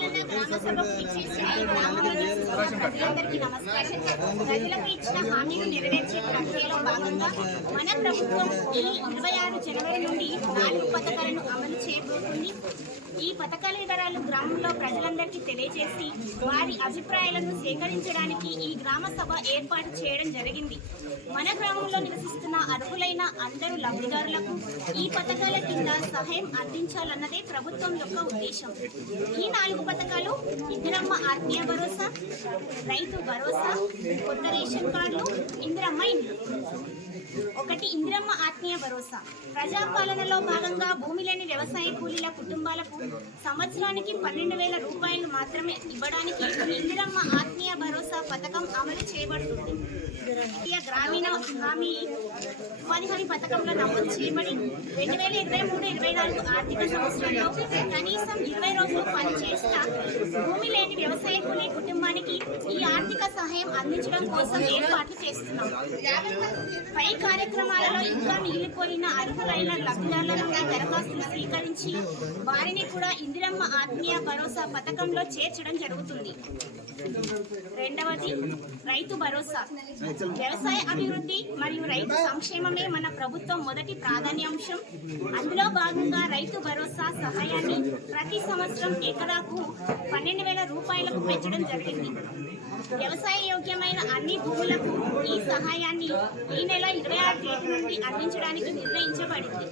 ప్రజాపాలన గ్రామ సభకు ఇచ్చేసిన ఈ గ్రామంలో నివసిస్తున్న ప్రజలందరికీ నమస్కారం. ప్రజలకు ఇచ్చిన హామీలు నెరవేర్చే ప్రక్రియలో భాగంగా మన ప్రభుత్వం ఈ 26 జనవరి నుండి 4 పథకాలను అమలు చేయబోతుంది. ఈ పథకాల వివరాలు గ్రామంలో ప్రజలందరికీ తెలియజేసి వారి అభిప్రాయాలను సేకరించడానికి ఈ గ్రామ సభ ఏర్పాటు చేయడం జరిగింది. మన గ్రామంలో నివసిస్తున్న అర్హులైన అందరూ లబ్ధిదారులకు ఈ పథకాల కింద సహాయం అందించాలన్నదే ప్రభుత్వం యొక్క ఉద్దేశం. ఈ 4 పథకాలు ఇందిరమ్మ ఆత్మీయ భరోసా, రైతు భరోసా, కొత్త రేషన్ కార్డులు, ఇందిరమ్మ ఇండ్లు. 1. ఇందిరమ్మ ఆత్మీయ భరోసా. ప్రజాపాలనలో భాగంగా భూమి లేని వ్యవసాయ కూలీల కుటుంబాలకు సంవత్సరానికి 12,000 రూపాయలు మాత్రమే ఇవ్వడానికి ఇందిరమ్మ ఆత్మీయ భరోసా పథకం అమలు చేయబడుతుంది. గ్రామీణ హామీ ఉపాధి హామీ పథకంలో నమోదు చేయబడి 2023-24 ఆర్థిక సంవత్సరంలో కనీసం 20 రోజులు పనిచేసిన భూమి లేని వ్యవసాయ కూలీ కుటుంబానికి ఈ ఆర్థిక సహాయం అందించడం కోసం ఏర్పాట్లు చేస్తున్నాం. పై కార్యక్రమాలలో ఇంకా మిగిలిపోయిన అర్హులైన లబ్ధిదారుల నుండి దరఖాస్తులు స్వీకరించి వారిని కూడా ఇందిరమ్మ ఆత్మీయ భరోసా పథకంలో చేర్చడం జరుగుతుంది. 2. రైతు భరోసా. వ్యవసాయ అభివృద్ధి మరియు రైతు సంక్షేమమే మన ప్రభుత్వం మొదటి ప్రాధాన్యాంశం. అందులో భాగంగా రైతు భరోసా సహాయాన్ని ప్రతి సంవత్సరం ఎకరాకు 12,000 రూపాయలకు పెంచడం జరిగింది. వ్యవసాయ యోగ్యమైన అన్ని భూములకు ఈ సహాయాన్ని ఈ నెల 26 తేదీ నుండి అందించడానికి నిర్ణయించబడింది.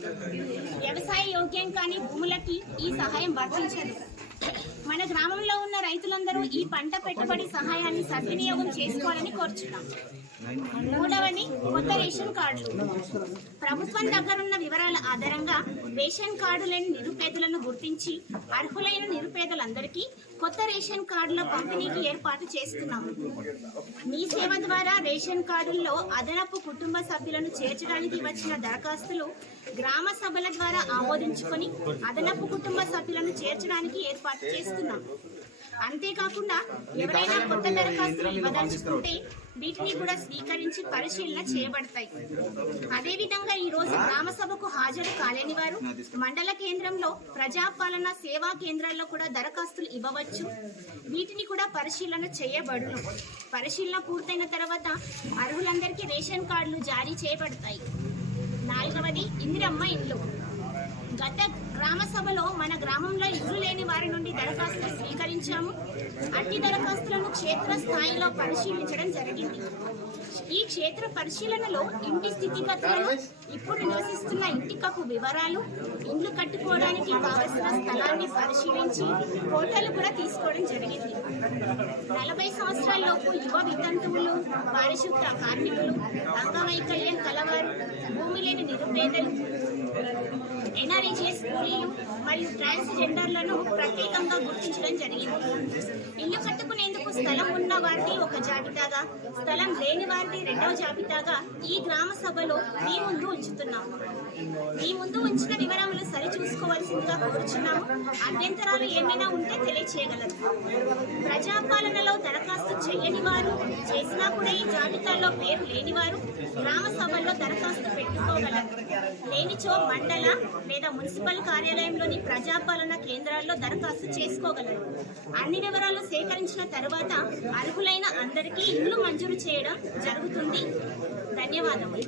వ్యవసాయ యోగ్యం కాని భూములకి ఈ సహాయం వర్తించదు. మన గ్రామంలో ఉన్న రైతులందరూ ఈ పంట పెట్టుబడి సహాయాన్ని సద్వినియోగం చేసుకోవాలని కోరుచున్నాం. 3. కొత్త రేషన్ కార్డులు. ప్రభుత్వం దగ్గరున్న వివరాల ఆధారంగా రేషన్ కార్డు లేని నిరుపేదలను గుర్తించి అర్హులైన నిరుపేదలందరికీ కొత్త రేషన్ కార్డుల పంపిణీకి ఏర్పాటు చేస్తున్నాము. మీ సేవ ద్వారా రేషన్ కార్డుల్లో అదనపు కుటుంబ సభ్యులను చేర్చడానికి వచ్చిన దరఖాస్తులు గ్రామ సభల ద్వారా ఆమోదించుకొని అదనపు కుటుంబ సభ్యులను చేర్చడానికి ఏర్పాటు చేస్తున్నాం. అంతేకాకుండా ఎవరైనా కొత్త దరఖాస్తులు ఇవ్వదలుచుకుంటే వీటిని కూడా స్వీకరించి పరిశీలన చేయబడతాయి. అదేవిధంగా ఈ రోజు గ్రామ సభకు హాజరు కాలేని వారు మండల కేంద్రంలో ప్రజాపాలన సేవా కేంద్రాల్లో కూడా దరఖాస్తులు ఇవ్వవచ్చు. వీటిని కూడా పరిశీలన చేయబడును. పరిశీలన పూర్తయిన తర్వాత అర్హులందరికీ రేషన్ కార్డులు జారీ చేయబడతాయి. 4. ఇందిరమ్మ ఇండ్లు. గత గ్రామ సభలో మన గ్రామంలో ఇల్లు లేని వారి నుండి దరఖాస్తులు స్వీకరించాము. అట్టి దరఖాస్తులను క్షేత్ర స్థాయిలో పరిశీలించడం జరిగింది. ఈ క్షేత్ర పరిశీలనలో ఇంటి స్థితిగతులను, ఇప్పుడు నివసిస్తున్న ఇంటి కప్పు వివరాలు, ఇండ్లు కట్టుకోవడానికి కావలసిన స్థలాన్ని పరిశీలించి ఫోటోలు కూడా తీసుకోవడం జరిగింది. 40 సంవత్సరాలలోపు యువ వితంతువులు, పారిశుద్ధ కార్మికులు, అంగవైకల్యం కలవారు, భూమి లేని నిరుపేదలు, ఎన్ఆర్ఈజీఎస్ కూలీలు మరియు ట్రాన్స్జెండర్లను ప్రత్యేకంగా గుర్తించడం జరిగింది. ఇల్లు కట్టుకునేందుకు స్థలం ఉన్న వారిని ఒక జాబితాగా, స్థలం లేని వారిని 2వ జాబితాగా ఈ గ్రామ సభలో మీ ముందు ఉంచుతున్నాము. మీ ముందు ఉంచిన వివరములు సరిచూసుకోవాల్సిందిగా కోరుచున్నాము. అభ్యంతరాలు ఏమైనా ఉంటే తెలియచేయగలరు. ప్రజాపాలనలో దరఖాస్తు చేయని వారు, చేసినా కూడా ఈ జాబితాలో పేరు లేనివారు గ్రామ సభల్లో దరఖాస్తు పెట్టుకోగలరు. లేనిచో మండల లేదా మున్సిపల్ కార్యాలయంలోని ప్రజాపాలన కేంద్రాల్లో దరఖాస్తు చేసుకోగలరు. అన్ని వివరాలు సేకరించిన తర్వాత అర్హులైన అందరికీ ఇల్లు మంజూరు చేయడం జరుగుతుంది. ధన్యవాదములు.